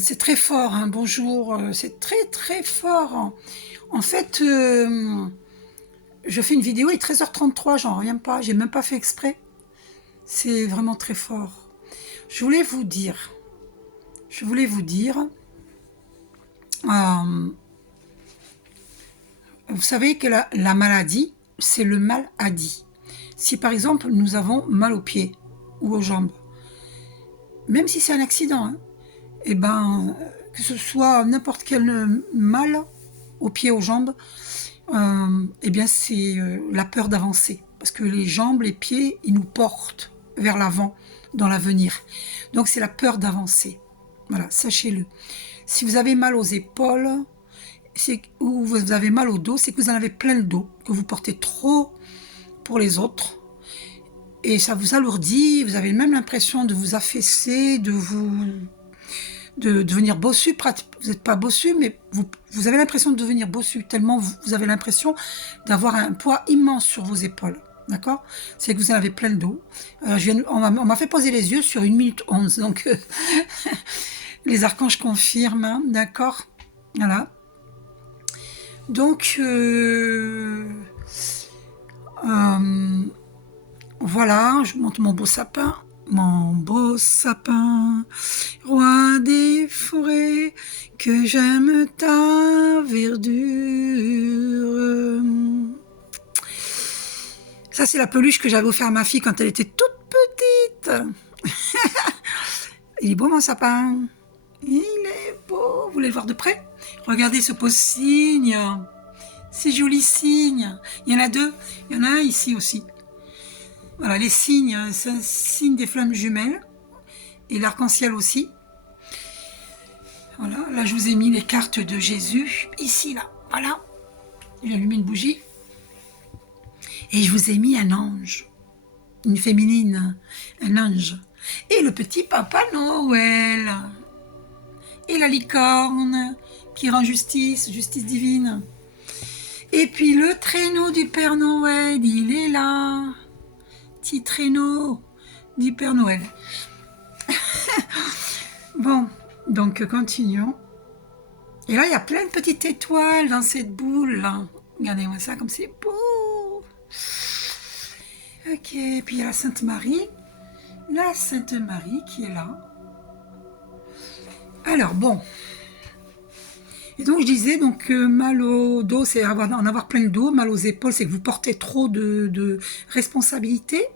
C'est très fort, hein, bonjour, c'est très très fort. En fait, je fais une vidéo, il est 13h33, j'en reviens pas, j'ai même pas fait exprès. C'est vraiment très fort. Je voulais vous dire, je voulais vous dire, euh, vous savez que la maladie, c'est le mal à dit. Si par exemple nous avons mal aux pieds ou aux jambes, même si c'est un accident, hein, eh ben, que ce soit n'importe quel mal aux pieds, aux jambes, eh bien c'est la peur d'avancer. Parce que les jambes, les pieds, ils nous portent vers l'avant, dans l'avenir. Donc c'est la peur d'avancer. Voilà, sachez-le. Si vous avez mal aux épaules, ou vous avez mal au dos, c'est que vous en avez plein le dos, que vous portez trop pour les autres. Et ça vous alourdit, vous avez même l'impression de vous affaisser, de devenir bossu. Vous n'êtes pas bossu, mais vous avez l'impression de devenir bossu, tellement vous avez l'impression d'avoir un poids immense sur vos épaules. D'accord? C'est que vous en avez plein le dos. On m'a fait poser les yeux sur 1 minute 11, donc les archanges confirment, hein, d'accord? Voilà. Donc, voilà, je monte mon beau sapin. Mon beau sapin, roi des forêts, que j'aime ta verdure. Ça, c'est la peluche que j'avais offert à ma fille quand elle était toute petite. Il est beau, mon sapin. Il est beau. Vous voulez le voir de près? Regardez ce beau cygne. Ces jolis cygnes. Il y en a deux. Il y en a un ici aussi. Voilà, les cygnes, c'est un signe des flammes jumelles. Et l'arc-en-ciel aussi. Voilà, là je vous ai mis les cartes de Jésus. Ici, là, voilà. J'ai allumé une bougie. Et je vous ai mis un ange. Une féminine. Un ange. Et le petit Papa Noël. Et la licorne qui rend justice, justice divine. Et puis le traîneau du Père Noël, il est là. Petit traîneau du Père Noël. Bon, donc continuons. Et là, il y a plein de petites étoiles dans cette boule. Là. Regardez-moi ça, comme c'est beau. Ok, puis il y a la Sainte Marie. La Sainte Marie qui est là. Alors, bon. Et donc, je disais, donc, mal au dos, c'est en avoir plein le dos. Mal aux épaules, c'est que vous portez trop de responsabilités.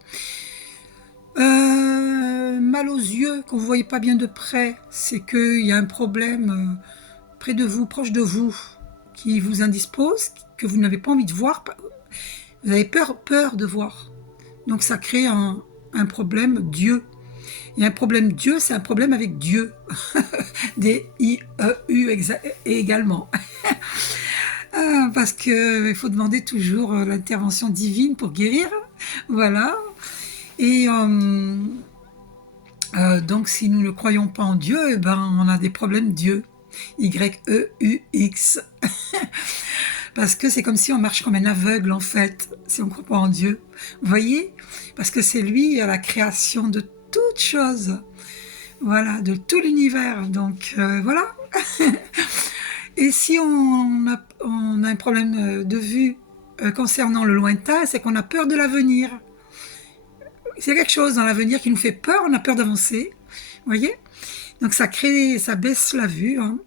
Mal aux yeux, quand vous ne voyez pas bien de près, c'est qu'il y a un problème près de vous, proche de vous, qui vous indispose, que vous n'avez pas envie de voir. Vous avez peur de voir. Donc, ça crée un problème Dieu. Et un problème Dieu, c'est un problème avec Dieu. D-I-E-U également. Parce qu'il faut demander toujours l'intervention divine pour guérir. Voilà. Et donc, si nous ne croyons pas en Dieu, eh ben, on a des problèmes Dieu. Y-E-U-X. Parce que c'est comme si on marche comme un aveugle, en fait, si on ne croit pas en Dieu. Vous voyez? Parce que c'est lui à la création de toutes choses. Voilà, de tout l'univers. Donc, voilà. Et si on a un problème de vue concernant le lointain, c'est qu'on a peur de l'avenir. C'est quelque chose dans l'avenir qui nous fait peur, on a peur d'avancer. Vous voyez? Donc, ça baisse la vue. Hein.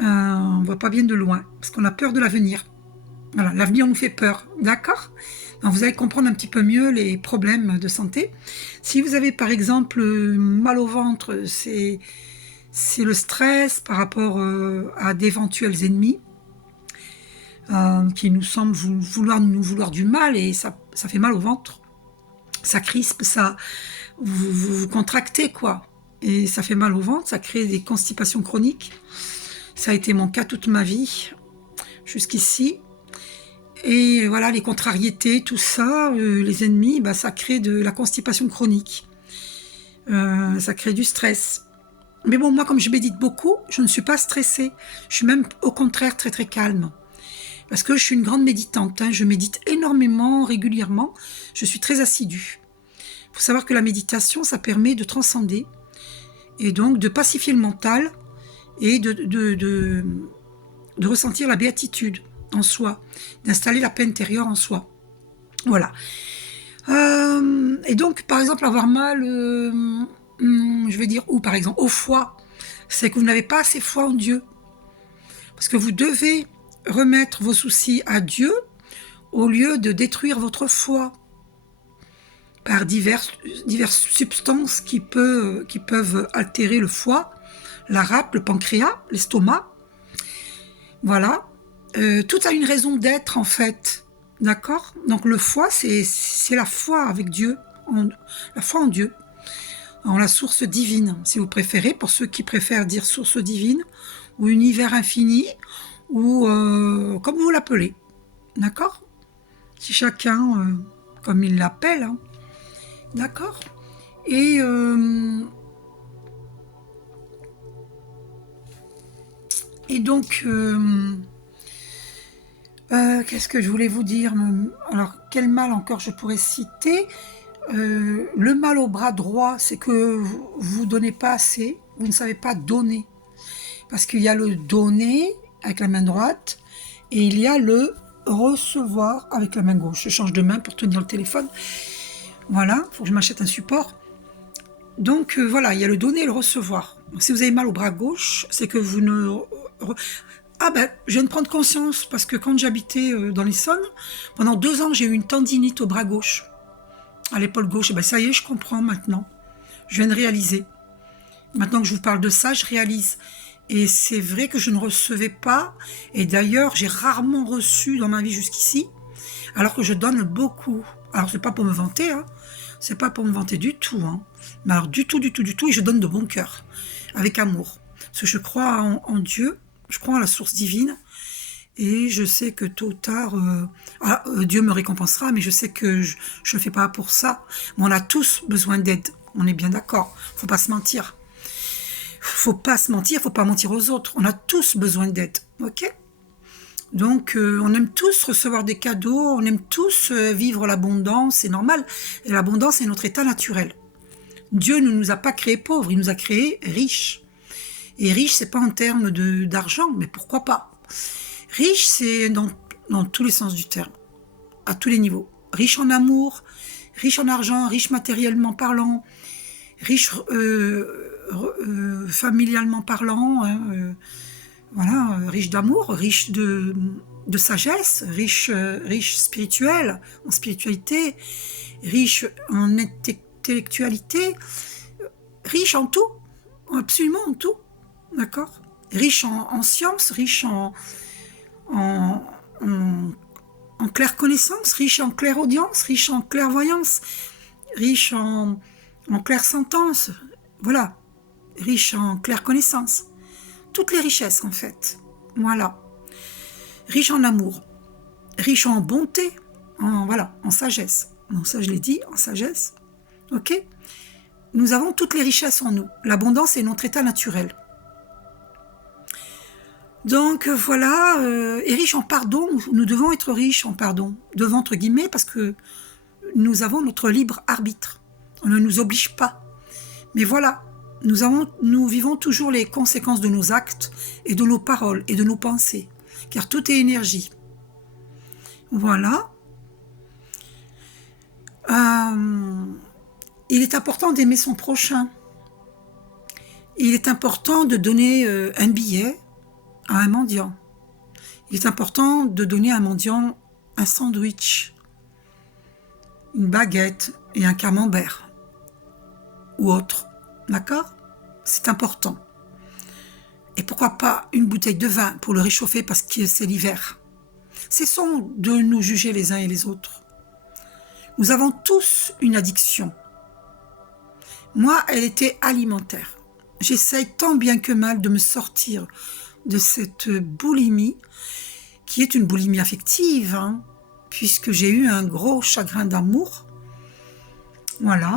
On ne voit pas bien de loin, parce qu'on a peur de l'avenir. Voilà, l'avenir nous fait peur, d'accord? Donc vous allez comprendre un petit peu mieux les problèmes de santé. Si vous avez par exemple mal au ventre, c'est le stress par rapport à d'éventuels ennemis qui nous semblent nous vouloir du mal et ça fait mal au ventre. Ça crispe, vous contractez quoi. Et ça fait mal au ventre, ça crée des constipations chroniques. Ça a été mon cas toute ma vie, jusqu'ici. Et voilà, les contrariétés, tout ça, les ennemis, bah, ça crée de la constipation chronique. Ça crée du stress. Mais bon, moi, comme je médite beaucoup, je ne suis pas stressée. Je suis même, au contraire, très, très calme. Parce que je suis une grande méditante. Hein. Je médite énormément, régulièrement. Je suis très assidue. Il faut savoir que la méditation, ça permet de transcender et donc de pacifier le mental et de ressentir la béatitude en soi, d'installer la paix intérieure en soi. Voilà. Et donc, par exemple, avoir mal, je vais dire où, par exemple, au foie, c'est que vous n'avez pas assez foi en Dieu. Parce que vous devez remettre vos soucis à Dieu au lieu de détruire votre foi par diverses substances qui peuvent altérer le foie, la rate, le pancréas, l'estomac. Voilà. Tout a une raison d'être, en fait. D'accord? Donc le foie, c'est la foi avec Dieu, la foi en Dieu, en la source divine, si vous préférez, pour ceux qui préfèrent dire source divine, ou univers infini, ou comme vous l'appelez. D'accord? Si chacun, comme il l'appelle, hein. D'accord? Et donc, qu'est-ce que je voulais vous dire? Alors, quel mal encore je pourrais citer? Le mal au bras droit, c'est que vous ne donnez pas assez, vous ne savez pas donner. Parce qu'il y a le donner avec la main droite et il y a le recevoir avec la main gauche. Je change de main pour tenir le téléphone. Voilà, il faut que je m'achète un support. Donc voilà, il y a le donner et le recevoir. Donc, si vous avez mal au bras gauche, c'est que vous ne... Ah ben, je viens de prendre conscience, parce que quand j'habitais dans l'Essonne, pendant 2 ans, j'ai eu une tendinite au bras gauche, à l'épaule gauche. Et ben ça y est, je comprends maintenant. Je viens de réaliser. Maintenant que je vous parle de ça, je réalise. Et c'est vrai que je ne recevais pas, et d'ailleurs, j'ai rarement reçu dans ma vie jusqu'ici, alors que je donne beaucoup. Alors, c'est pas pour me vanter, hein. C'est pas pour me vanter du tout, hein. Mais alors, du tout, et je donne de bon cœur, avec amour. Parce que je crois en Dieu, je crois en la source divine, et je sais que tôt ou tard, Dieu me récompensera, mais je sais que je ne fais pas pour ça. Mais on a tous besoin d'aide, on est bien d'accord, faut pas se mentir. Faut pas se mentir, faut pas mentir aux autres. On a tous besoin d'aide, ok? Donc, on aime tous recevoir des cadeaux, on aime tous vivre l'abondance, c'est normal. Et l'abondance est notre état naturel. Dieu ne nous a pas créés pauvres, il nous a créés riches. Et riche, c'est pas en termes d'argent, mais pourquoi pas? Riche, c'est dans tous les sens du terme, à tous les niveaux. Riche en amour, riche en argent, riche matériellement parlant, riche familialement parlant, hein, voilà, riche d'amour, riche de sagesse, riche spirituel, en spiritualité, riche en intellectualité, riche en tout, absolument en tout, d'accord? Riche en sciences, riche en claire connaissance, riche en claire audience, riche en clairvoyance, riche en claire sentence, voilà, riche en claire connaissance. Toutes les richesses, en fait. Voilà. Riche en amour, riche en bonté, en sagesse. Donc ça, je l'ai dit, en sagesse. Ok? Nous avons toutes les richesses en nous. L'abondance est notre état naturel. Donc voilà, et riche en pardon. Nous devons être riches en pardon, devant entre guillemets, parce que nous avons notre libre arbitre. On ne nous oblige pas. Mais voilà, nous vivons toujours les conséquences de nos actes et de nos paroles et de nos pensées, car tout est énergie. Voilà. Il est important d'aimer son prochain. Il est important de donner un billet à un mendiant. Il est important de donner à un mendiant un sandwich, une baguette et un camembert ou autre. D'accord? C'est important. Et pourquoi pas une bouteille de vin pour le réchauffer parce que c'est l'hiver. Cessons de nous juger les uns et les autres. Nous avons tous une addiction. Moi, elle était alimentaire. J'essaye tant bien que mal de me sortir de cette boulimie, qui est une boulimie affective, hein, puisque j'ai eu un gros chagrin d'amour. Voilà,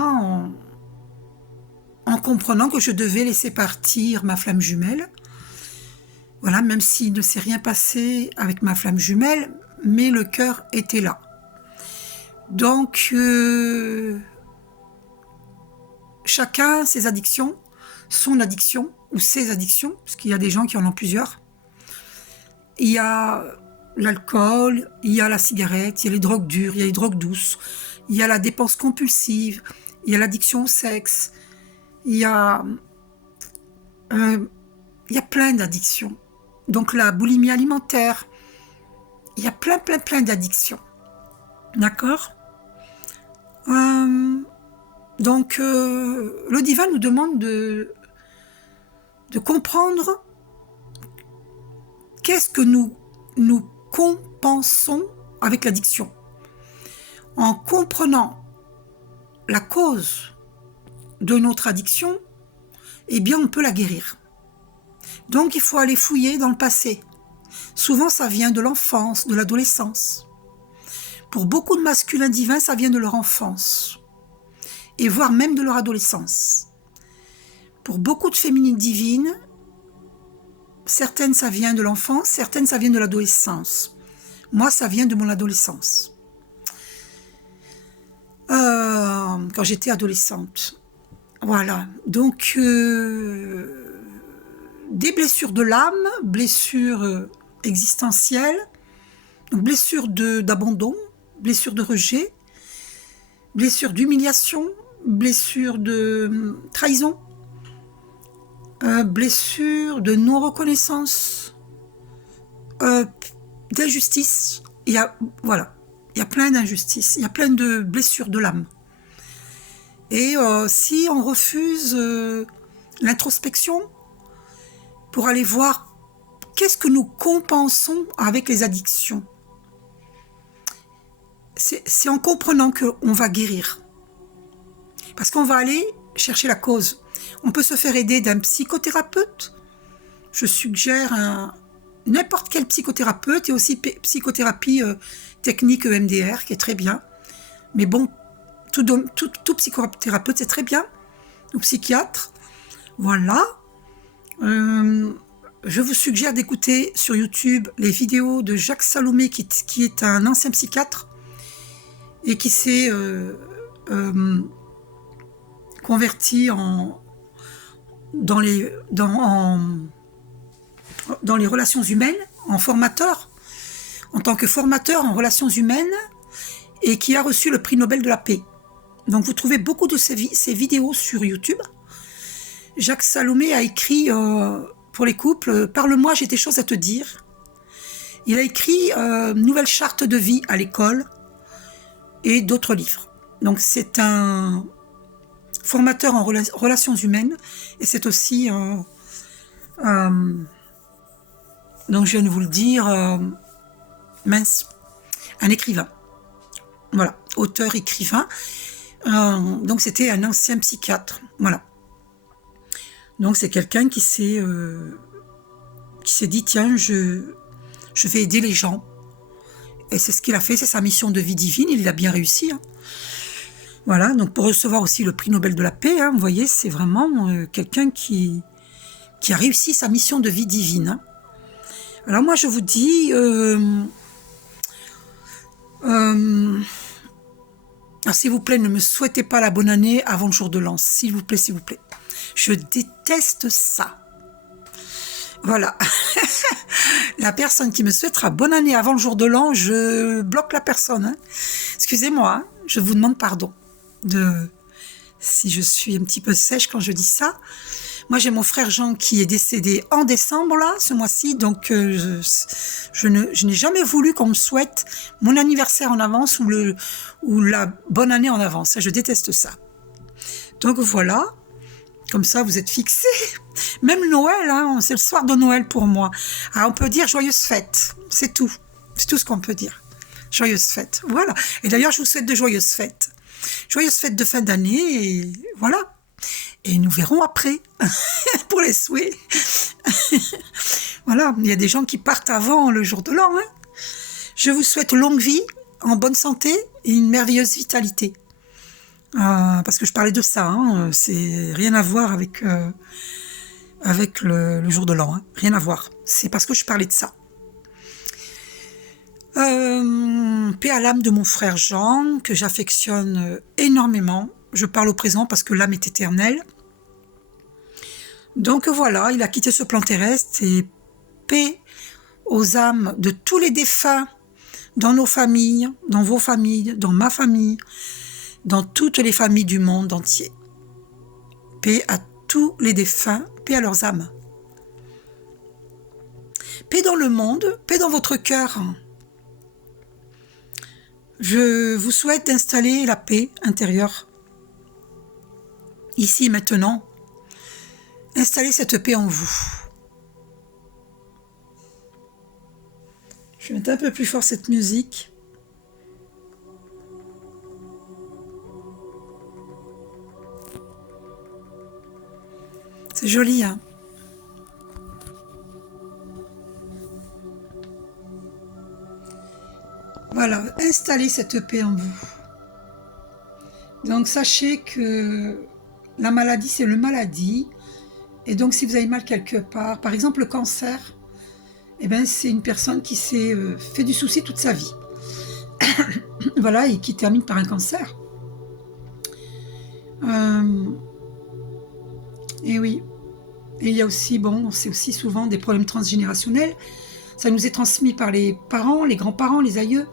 en comprenant que je devais laisser partir ma flamme jumelle. Voilà, même s'il ne s'est rien passé avec ma flamme jumelle, mais le cœur était là. Donc, chacun ses addictions, son addiction ou ses addictions, parce qu'il y a des gens qui en ont plusieurs. Il y a l'alcool, il y a la cigarette, il y a les drogues dures, il y a les drogues douces, il y a la dépense compulsive, il y a l'addiction au sexe, il y a plein d'addictions. Donc la boulimie alimentaire, il y a plein d'addictions. D'accord. Donc le divin nous demande de comprendre qu'est-ce que nous compensons avec l'addiction. En comprenant la cause de notre addiction, eh bien on peut la guérir. Donc il faut aller fouiller dans le passé. Souvent ça vient de l'enfance, de l'adolescence. Pour beaucoup de masculins divins, ça vient de leur enfance, et voire même de leur adolescence. Pour beaucoup de féminines divines, certaines ça vient de l'enfance, certaines ça vient de l'adolescence. Moi ça vient de mon adolescence. Quand j'étais adolescente. Voilà, donc des blessures de l'âme, blessures existentielles, blessures d'abandon, blessures de rejet, blessures d'humiliation, blessures de trahison, blessures de non-reconnaissance, d'injustice. Il y a plein d'injustices, il y a plein de blessures de l'âme. Et si on refuse l'introspection pour aller voir qu'est-ce que nous compensons avec les addictions, c'est en comprenant qu'on va guérir. Parce qu'on va aller chercher la cause. On peut se faire aider d'un psychothérapeute. Je suggère n'importe quel psychothérapeute, et aussi psychothérapie technique EMDR, qui est très bien. Mais bon, tout psychothérapeute, c'est très bien. Ou psychiatre. Voilà. Je vous suggère d'écouter sur YouTube les vidéos de Jacques Salomé, qui est un ancien psychiatre, et qui s'est converti dans les relations humaines, en tant que formateur en relations humaines, et qui a reçu le prix Nobel de la paix. Donc vous trouvez beaucoup de ces vidéos sur YouTube. Jacques Salomé a écrit pour les couples « Parle-moi, j'ai des choses à te dire ». Il a écrit Nouvelle charte de vie à l'école et d'autres livres. Donc c'est un formateur en relations humaines, et c'est aussi donc je viens de vous le dire, un écrivain. Voilà, auteur, écrivain. Donc c'était un ancien psychiatre. Voilà. Donc c'est quelqu'un qui s'est dit, tiens, je vais aider les gens. Et c'est ce qu'il a fait, c'est sa mission de vie divine, il a bien réussi. Hein. Voilà, donc pour recevoir aussi le prix Nobel de la paix, hein, vous voyez, c'est vraiment quelqu'un qui a réussi sa mission de vie divine. Hein. Alors moi je vous dis, alors, s'il vous plaît, ne me souhaitez pas la bonne année avant le jour de l'an, s'il vous plaît, s'il vous plaît. Je déteste ça. Voilà. La personne qui me souhaitera bonne année avant le jour de l'an, je bloque la personne. Hein. Excusez-moi, hein, je vous demande pardon si je suis un petit peu sèche quand je dis ça. Moi, j'ai mon frère Jean qui est décédé en décembre, là, ce mois-ci, donc je n'ai jamais voulu qu'on me souhaite mon anniversaire en avance ou la bonne année en avance. Je déteste ça. Donc voilà, comme ça, vous êtes fixés. Même Noël, hein, c'est le soir de Noël pour moi. Alors, on peut dire joyeuse fête, c'est tout. C'est tout ce qu'on peut dire. Joyeuse fête, voilà. Et d'ailleurs, je vous souhaite de joyeuses fêtes. Joyeuses fêtes de fin d'année, et voilà. Et nous verrons après, pour les souhaits. Voilà, il y a des gens qui partent avant le jour de l'an. Hein. Je vous souhaite longue vie, en bonne santé et une merveilleuse vitalité. Parce que je parlais de ça, hein, c'est rien à voir avec le jour de l'an. Hein. Rien à voir, c'est parce que je parlais de ça. Paix à l'âme de mon frère Jean, que j'affectionne énormément. Je parle au présent parce que l'âme est éternelle. Donc voilà, il a quitté ce plan terrestre et paix aux âmes de tous les défunts dans nos familles, dans vos familles, dans ma famille, dans toutes les familles du monde entier. Paix à tous les défunts, paix à leurs âmes. Paix dans le monde, paix dans votre cœur. Je vous souhaite d'installer la paix intérieure. Ici, maintenant. Installez cette paix en vous. Je vais mettre un peu plus fort cette musique. C'est joli, hein? Voilà, installez cette paix en vous. Donc, sachez que la maladie, c'est le maladie. Et donc, si vous avez mal quelque part, par exemple le cancer, eh ben, c'est une personne qui s'est fait du souci toute sa vie. Voilà, et qui termine par un cancer. Et oui. Et il y a aussi, bon, c'est aussi souvent des problèmes transgénérationnels. Ça nous est transmis par les parents, les grands-parents, les aïeux.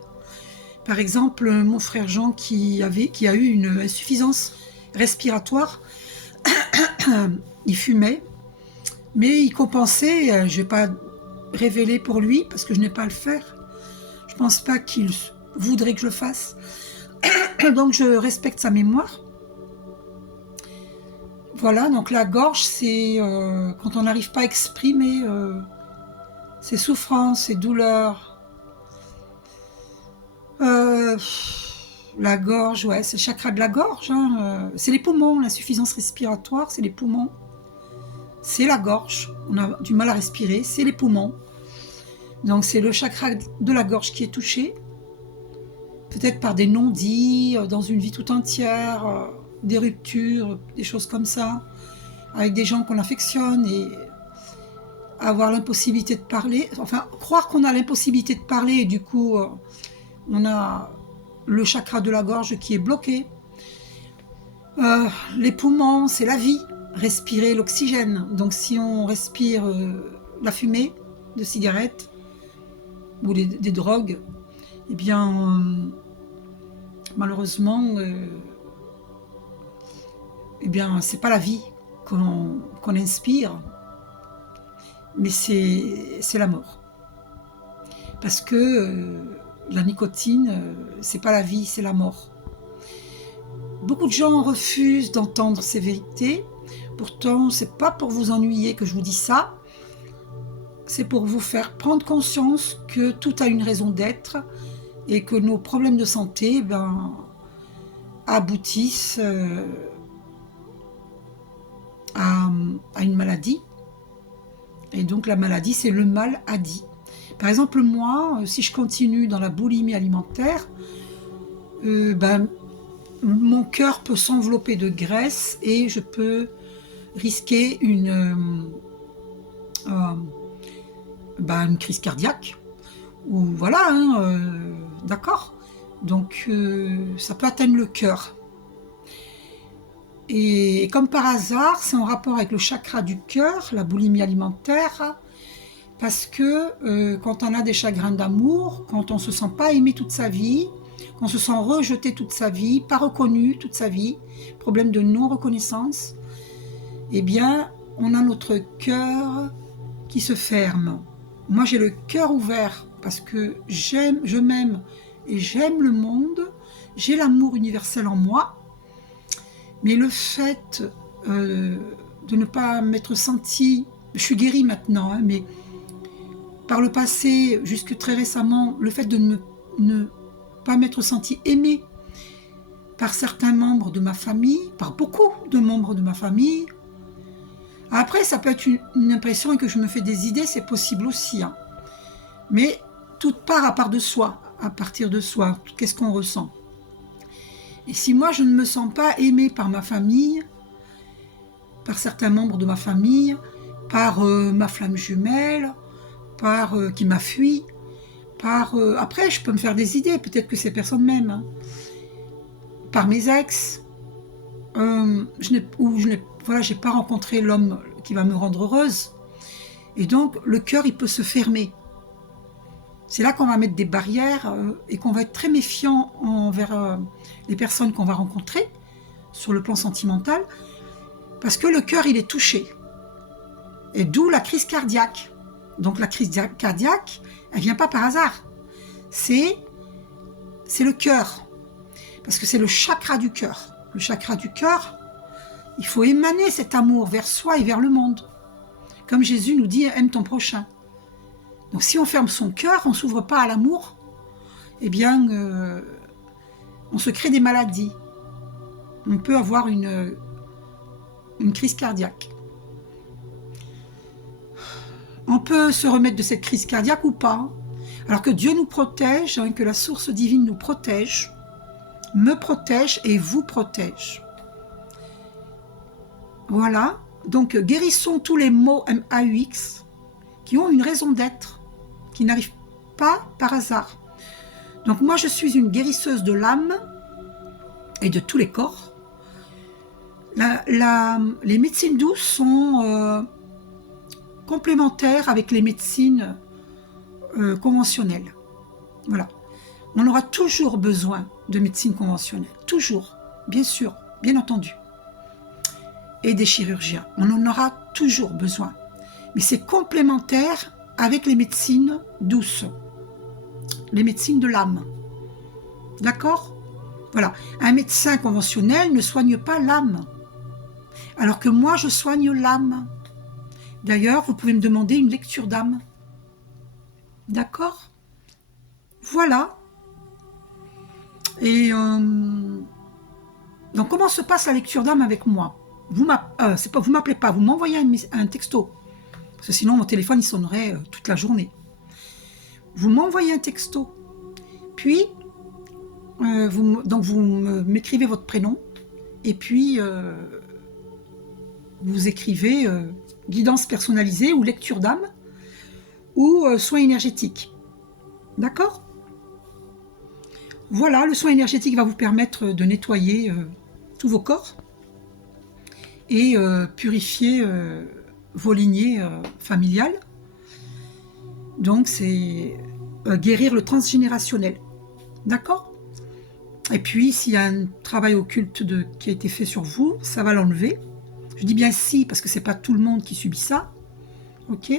Par exemple, mon frère Jean qui a eu une insuffisance respiratoire, il fumait, mais il compensait. Je ne vais pas révéler pour lui parce que je n'ai pas à le faire. Je ne pense pas qu'il voudrait que je le fasse. Donc je respecte sa mémoire. Voilà, donc la gorge, c'est quand on n'arrive pas à exprimer ses souffrances, ses douleurs. La gorge, ouais, c'est le chakra de la gorge. Hein, c'est les poumons, l'insuffisance respiratoire, c'est les poumons. C'est la gorge, on a du mal à respirer, c'est les poumons. Donc c'est le chakra de la gorge qui est touché. Peut-être par des non-dits, dans une vie tout entière, des ruptures, des choses comme ça, avec des gens qu'on affectionne et avoir l'impossibilité de parler. Enfin, croire qu'on a l'impossibilité de parler et du coup, on a le chakra de la gorge qui est bloqué. Les poumons, c'est la vie, respirer l'oxygène. Donc si on respire la fumée de cigarettes ou des drogues, eh bien, malheureusement, eh bien, c'est pas la vie qu'on inspire, mais c'est la mort. Parce que la nicotine, c'est pas la vie, c'est la mort. Beaucoup de gens refusent d'entendre ces vérités. Pourtant, c'est pas pour vous ennuyer que je vous dis ça. C'est pour vous faire prendre conscience que tout a une raison d'être et que nos problèmes de santé, ben, aboutissent à une maladie. Et donc la maladie, c'est le mal dit. Par exemple, moi, si je continue dans la boulimie alimentaire, ben, mon cœur peut s'envelopper de graisse et je peux risquer une crise cardiaque. Ou voilà, hein, d'accord. Donc ça peut atteindre le cœur. Et comme par hasard, c'est en rapport avec le chakra du cœur, la boulimie alimentaire, parce que quand on a des chagrins d'amour, quand on ne se sent pas aimé toute sa vie, qu'on se sent rejeté toute sa vie, pas reconnu toute sa vie, problème de non-reconnaissance, eh bien, on a notre cœur qui se ferme. Moi, j'ai le cœur ouvert parce que je m'aime et j'aime le monde, j'ai l'amour universel en moi, mais le fait de ne pas m'être senti, je suis guérie maintenant, hein, mais par le passé, jusque très récemment, le fait de ne pas m'être senti aimée par certains membres de ma famille, par beaucoup de membres de ma famille. Après, ça peut être une impression et que je me fais des idées, c'est possible aussi. Hein. Mais tout part à part de soi, à partir de soi. Qu'est-ce qu'on ressent? Et si moi, je ne me sens pas aimée par ma famille, par certains membres de ma famille, par ma flamme jumelle, par qui m'a fui, par... après, je peux me faire des idées, peut-être que ces personnes m'aiment. Hein. Par mes ex, j'ai pas rencontré l'homme qui va me rendre heureuse. Et donc, le cœur, il peut se fermer. C'est là qu'on va mettre des barrières et qu'on va être très méfiant envers les personnes qu'on va rencontrer sur le plan sentimental, parce que le cœur, il est touché. Et d'où la crise cardiaque. Donc la crise cardiaque, elle ne vient pas par hasard. C'est le cœur. Parce que c'est le chakra du cœur. Le chakra du cœur, il faut émaner cet amour vers soi et vers le monde. Comme Jésus nous dit, aime ton prochain. Donc si on ferme son cœur, on ne s'ouvre pas à l'amour, eh bien, on se crée des maladies. On peut avoir une crise cardiaque. On peut se remettre de cette crise cardiaque ou pas. Alors que Dieu nous protège, que la source divine nous protège, me protège et vous protège. Voilà. Donc, guérissons tous les maux MAUX qui ont une raison d'être, qui n'arrivent pas par hasard. Donc, moi, je suis une guérisseuse de l'âme et de tous les corps. Les médecines douces sont complémentaires avec les médecines conventionnelles. Voilà. On aura toujours besoin de médecine conventionnelle. Toujours. Bien sûr. Bien entendu. Et des chirurgiens. On en aura toujours besoin. Mais c'est complémentaire avec les médecines douces. Les médecines de l'âme. D'accord ? Voilà. Un médecin conventionnel ne soigne pas l'âme. Alors que moi, je soigne l'âme. D'ailleurs, vous pouvez me demander une lecture d'âme. D'accord ? Voilà. Et donc, comment se passe la lecture d'âme avec moi ? Vous m'appelez pas, vous m'envoyez un texto. Parce que sinon, mon téléphone, il sonnerait toute la journée. Vous m'envoyez un texto. Puis, vous m'écrivez votre prénom. Et puis, vous écrivez guidance personnalisée ou lecture d'âme ou soin énergétique. D'accord ? Voilà, le soin énergétique va vous permettre de nettoyer tous vos corps et purifier vos lignées familiales. Donc, c'est guérir le transgénérationnel. D'accord ? Et puis, s'il y a un travail occulte qui a été fait sur vous, ça va l'enlever. Je dis bien si, parce que ce n'est pas tout le monde qui subit ça. Ok ?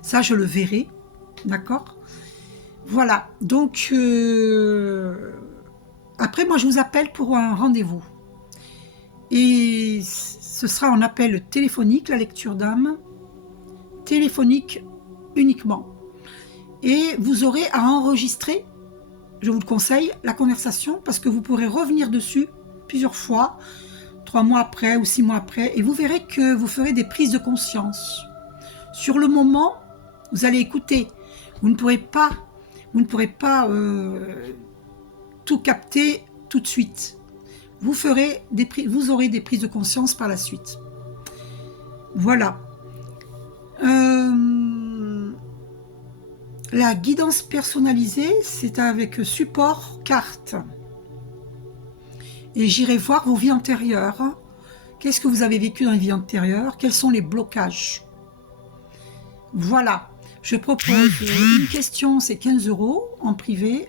Ça, je le verrai. D'accord ? Voilà. Donc, après, moi, je vous appelle pour un rendez-vous. Et ce sera en appel téléphonique, la lecture d'âme. Téléphonique uniquement. Et vous aurez à enregistrer, je vous le conseille, la conversation, parce que vous pourrez revenir dessus plusieurs fois, 3 mois après ou 6 mois après, et vous verrez que vous ferez des prises de conscience. Sur le moment, vous allez écouter. Vous ne pourrez pas tout capter tout de suite. Vous aurez des prises de conscience par la suite. Voilà. La guidance personnalisée, c'est avec support carte. Et j'irai voir vos vies antérieures. Qu'est-ce que vous avez vécu dans les vies antérieures ? Quels sont les blocages ? Voilà. Je propose une question, c'est 15 € en privé.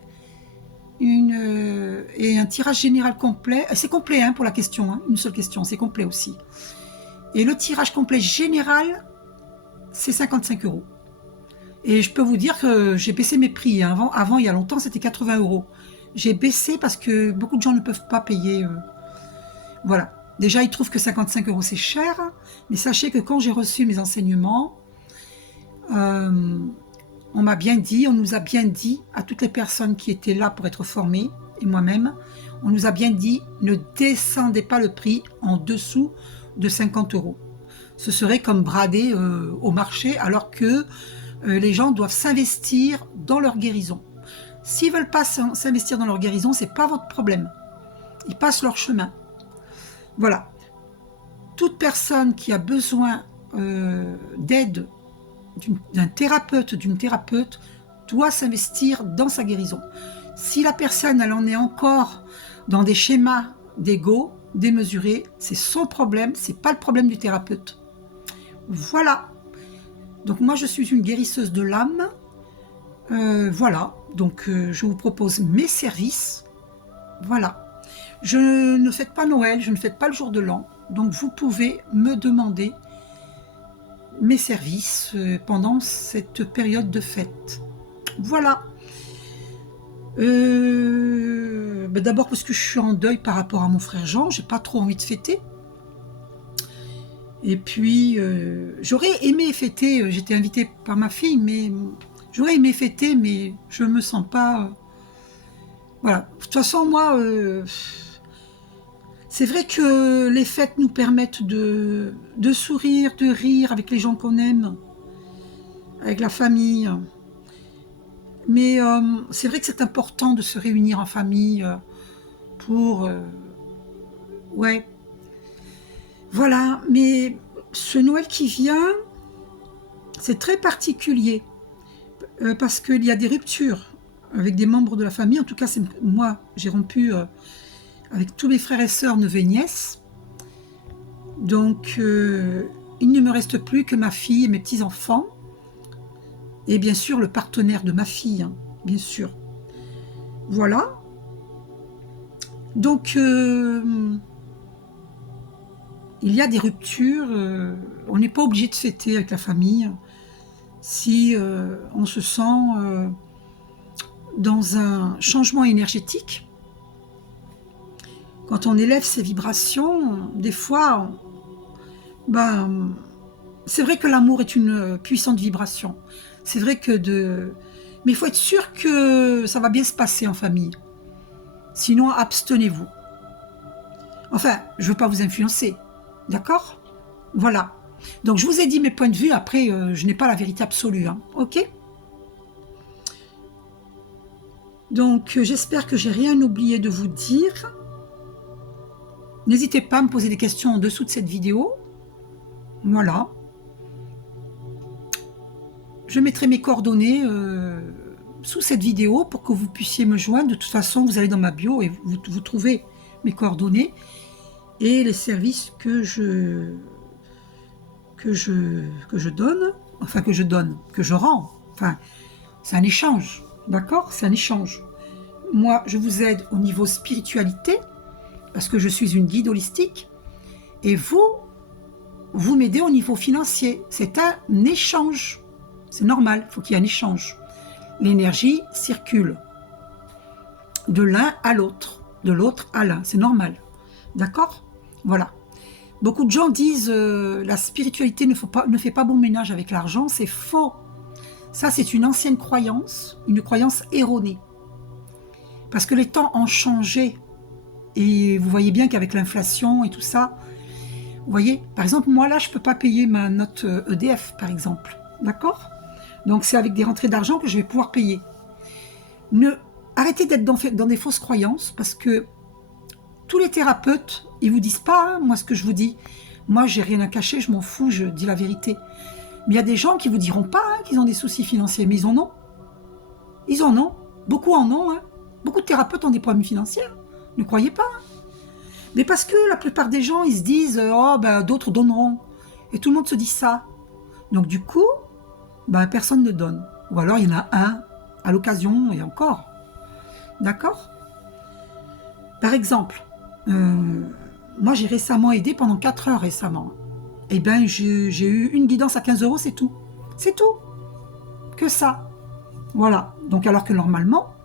Et un tirage général complet. C'est complet pour la question, une seule question, c'est complet aussi. Et le tirage complet général, c'est 55 €. Et je peux vous dire que j'ai baissé mes prix. Avant, il y a longtemps, c'était 80 €. J'ai baissé parce que beaucoup de gens ne peuvent pas payer. Voilà. Déjà, ils trouvent que 55 € c'est cher. Mais sachez que quand j'ai reçu mes enseignements, on nous a bien dit, à toutes les personnes qui étaient là pour être formées, et moi-même, on nous a bien dit, ne descendez pas le prix en dessous de 50 €. Ce serait comme brader au marché, alors que les gens doivent s'investir dans leur guérison. S'ils ne veulent pas s'investir dans leur guérison, ce n'est pas votre problème. Ils passent leur chemin. Voilà. Toute personne qui a besoin d'aide d'un thérapeute, d'une thérapeute, doit s'investir dans sa guérison. Si la personne, elle en est encore dans des schémas d'ego démesurés, c'est son problème, c'est pas le problème du thérapeute. Voilà. Donc moi, je suis une guérisseuse de l'âme. Voilà. Donc je vous propose mes services. Voilà. Je ne fête pas Noël, je ne fête pas le jour de l'an. Donc vous pouvez me demander mes services pendant cette période de fête. Voilà. D'abord parce que je suis en deuil par rapport à mon frère Jean, j'ai pas trop envie de fêter. Et puis j'aurais aimé fêter, j'étais invitée par ma fille, mais j'aurais aimé fêter, mais je me sens pas. Voilà. De toute façon, moi, c'est vrai que les fêtes nous permettent de sourire, de rire avec les gens qu'on aime, avec la famille. Mais c'est vrai que c'est important de se réunir en famille pour... ouais, voilà. Mais ce Noël qui vient, c'est très particulier parce qu'il y a des ruptures avec des membres de la famille. En tout cas, moi, j'ai rompu avec tous mes frères et sœurs, neveux et nièces. Donc, il ne me reste plus que ma fille et mes petits-enfants. Et bien sûr, le partenaire de ma fille, hein, bien sûr. Voilà. Donc, il y a des ruptures. On n'est pas obligé de fêter avec la famille si on se sent dans un changement énergétique. Quand on élève ses vibrations, des fois, c'est vrai que l'amour est une puissante vibration. C'est vrai mais il faut être sûr que ça va bien se passer en famille. Sinon, abstenez-vous. Enfin, je ne veux pas vous influencer. D'accord? Voilà. Donc, je vous ai dit mes points de vue. Après, je n'ai pas la vérité absolue. Hein. OK? Donc, j'espère que j'ai rien oublié de vous dire. N'hésitez pas à me poser des questions en dessous de cette vidéo. Voilà. Je mettrai mes coordonnées sous cette vidéo pour que vous puissiez me joindre. De toute façon, vous allez dans ma bio et vous trouvez mes coordonnées et les services que je donne, enfin que je rends. Enfin, c'est un échange, d'accord? C'est un échange. Moi, je vous aide au niveau spiritualité, parce que je suis une guide holistique, et vous m'aidez au niveau financier. C'est un échange. C'est normal, il faut qu'il y ait un échange. L'énergie circule de l'un à l'autre, de l'autre à l'un. C'est normal. D'accord? Voilà. Beaucoup de gens disent la spiritualité ne fait pas bon ménage avec l'argent. C'est faux. Ça, c'est une ancienne croyance, une croyance erronée. Parce que les temps ont changé. Et vous voyez bien qu'avec l'inflation et tout ça, vous voyez, par exemple, moi là, je ne peux pas payer ma note EDF, par exemple. D'accord? Donc, c'est avec des rentrées d'argent que je vais pouvoir payer. Arrêtez d'être dans des fausses croyances, parce que tous les thérapeutes, ils vous disent pas, hein, moi, ce que je vous dis. Moi, j'ai rien à cacher, je m'en fous, je dis la vérité. Mais il y a des gens qui vous diront pas hein, qu'ils ont des soucis financiers, mais ils en ont. Ils en ont. Beaucoup en ont. Hein. Beaucoup de thérapeutes ont des problèmes financiers. Ne croyez pas. Hein. Mais parce que la plupart des gens, ils se disent oh, d'autres donneront. Et tout le monde se dit ça. Donc du coup, personne ne donne. Ou alors il y en a un à l'occasion et encore. D'accord? Par exemple, moi j'ai récemment aidé pendant 4 heures récemment. Eh bien j'ai eu une guidance à 15 €, c'est tout. C'est tout. Que ça. Voilà. Donc alors que normalement,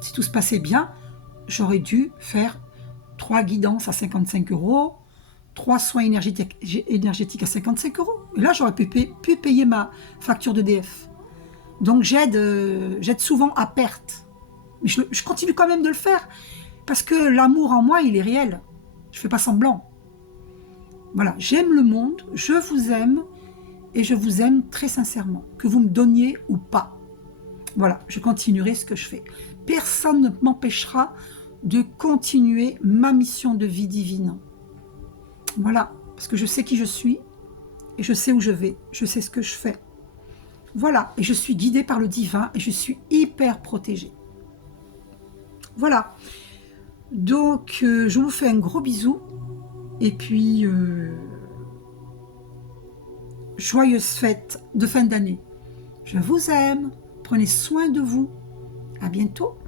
si tout se passait bien, j'aurais dû faire 3 guidances à 55 €, 3 soins énergétiques à 55 €. Et là, j'aurais pu payer ma facture d'EDF. Donc, j'aide souvent à perte. Mais je continue quand même de le faire. Parce que l'amour en moi, il est réel. Je ne fais pas semblant. Voilà, j'aime le monde, je vous aime, et je vous aime très sincèrement. Que vous me donniez ou pas. Voilà, je continuerai ce que je fais. Personne ne m'empêchera de continuer ma mission de vie divine. Voilà, parce que je sais qui je suis et je sais où je vais, je sais ce que je fais. Voilà, et je suis guidée par le divin et je suis hyper protégée. Voilà, donc je vous fais un gros bisou et puis joyeuses fêtes de fin d'année. Je vous aime, prenez soin de vous. À bientôt.